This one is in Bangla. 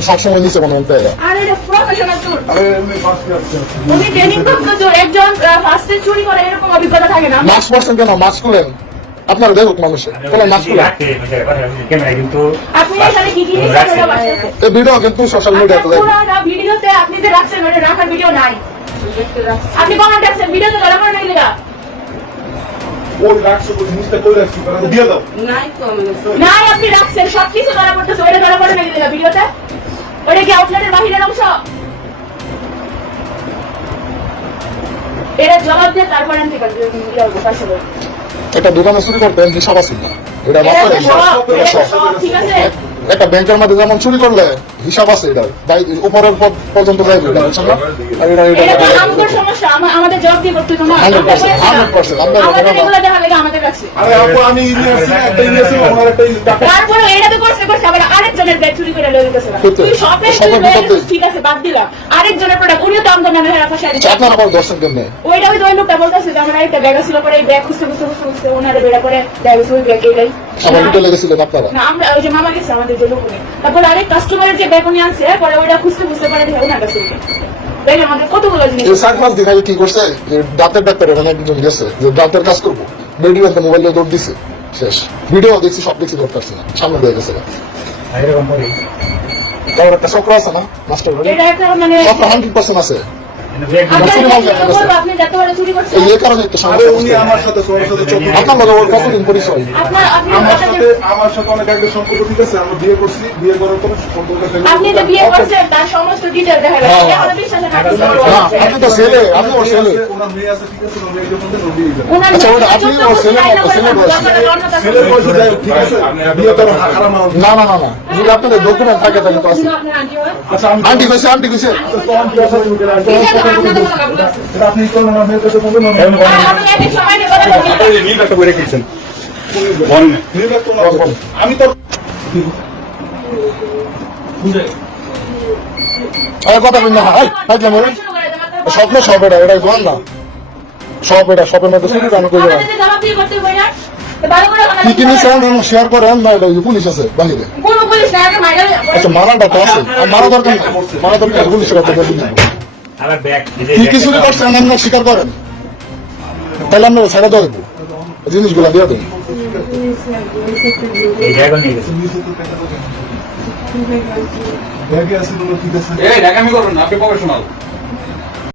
সবসময় নিচে কোনো একজন ফার্স্টে চুরি করে এরকম অভিজ্ঞতা থাকে না? মাস্ক পরছেন কেন? মাস্ক খুলেন? আপনারা দেখুক মানুষে কোনো মাস্ক কিন্তু এই ভিডিও কিন্তু সোশ্যাল মিডিয়াতে দেখবেন ভিডিওতে আপনি যে রাখছেন ওটা রাখার ভিডিও নাই। আপনি কমেন্ট রাখছেন ভিডিওতে ধরা পড়ে নাই দিলা ওই রাখছো ওই জিনিসটা কই রাখছি দিয়ে দাও। নাই আপনি রাখছেন সব কিছু ধরা পড়তেছে ওটা ধরা পড়ে নাই দিলা ভিডিওতে। ওটা কি আউটলেটের বাহিরের অংশ? এটা জবাব দিয়ে তারপরে আনতে পারবে পাশে একটা দোকানে চুরি করতে হিসাব আছে। না এটা একটা ব্যাংকের মধ্যে যেমন চুরি করলে হিসাব আছে এটা। তাই উপরের পর- পর্যন্ত যাইবে এটা বুঝছেন না? আর এটা এটা আমাদের জবাব দিয়ে করতে হবে না 100%, 100% আমরা আরে আপু আমি ইউনিভার্সিটি একটা ইউনিভার্সিটি ওনার একটা টাকা। তারপরে এটা তো করছে করছে আবার আরেকজনের ব্যাগ চুরি করে লয়ে গেছে। তুই শপে ঠিক আছে বাদ দিলাম। আরেকজনের প্রোডাক্ট উনিও নামে আপনার দর্শন কেমনে? ওইটা ওই ওই লোকটা বলতেছে যে আমার একটা ব্যাগ ছিল পরে এই ব্যাগ খুঁজতে খুঁজতে খুঁজতে খুঁজতে ওনারা বেড়া করে ব্যাগ ওই ব্যাগ এটাই আবার লুটে লেগেছিলেন আপনারা? না আমরা ওই যে মামা গেছে আমাদের যে লোক তারপর আরেক কাস্টমারের যে ব্যাগ উনি আনছে পরে ওইটা খুঁজতে খুঁজতে পরে দেখে ওনার কাছে ব্যাগ আমাদের কতগুলো জিনিস। কি করছে? দাঁতের ডাক্তার গেছে যে দাঁতের কাজ করব। মেডিকেল মোবাইলে দৌড় দিছে। শেষ। ভিডিও দেখছি সব দেখছি করতে পারছি না। সামনে দিয়ে গেছে তারপর একটা চক্র আছে না? মাস্টার একটা মানে চক্র হান্ড্রেড পার্সেন্ট আছে। করছেন। এই কারণে একটু উনি আমার সাথে আপনার লগে ওর কতদিন পরিচয়? আমার সাথে আমার সাথে অনেক একটা সম্পর্ক ঠিক আছে আমরা বিয়ে করছি বিয়ে করার পরে সম্পর্কটা ভেঙে আপনি যে বিয়ে করছেন তার সমস্ত ডিটেল দেখা হ্যাঁ। গেছে আপনি তো ছেলে আপনি ওর ছেলে। আচ্ছা, ওটা আপনি ওর করে ছেলের বয়সী। না না না না। যদি আপনাদের ডকুমেন্ট থাকে তাহলে তো আছে। আন্টি হয়? আচ্ছা আন্টি কইছে আন্টি কইছে। আপনি কোন বলবেন নিয়ে কথা রেখেছেন। আমি তো আরে কথা বল না হাই হাই কেমন শুরু করে দেন, আপনার স্বপ্ন সব এটা এটাই বল না সব এটা সবের মধ্যে শুরু আমি কই না, করে কি কি নিছে। শেয়ার করেন না এটা পুলিশ আছে বাহিরে। কোনো পুলিশ না, আগে মাইরা আচ্ছা মারাটা তো আছে। আর মারা দরকার মারা দরকার বলে দিন। আমার ব্যাগ কি কি চুরি করছেন আপনারা স্বীকার করেন? তাহলে আমরা ছেড়ে দেবো। জিনিসগুলো দিয়ে দিন করবেন ঠিক করুন আপনি প্রফেশনাল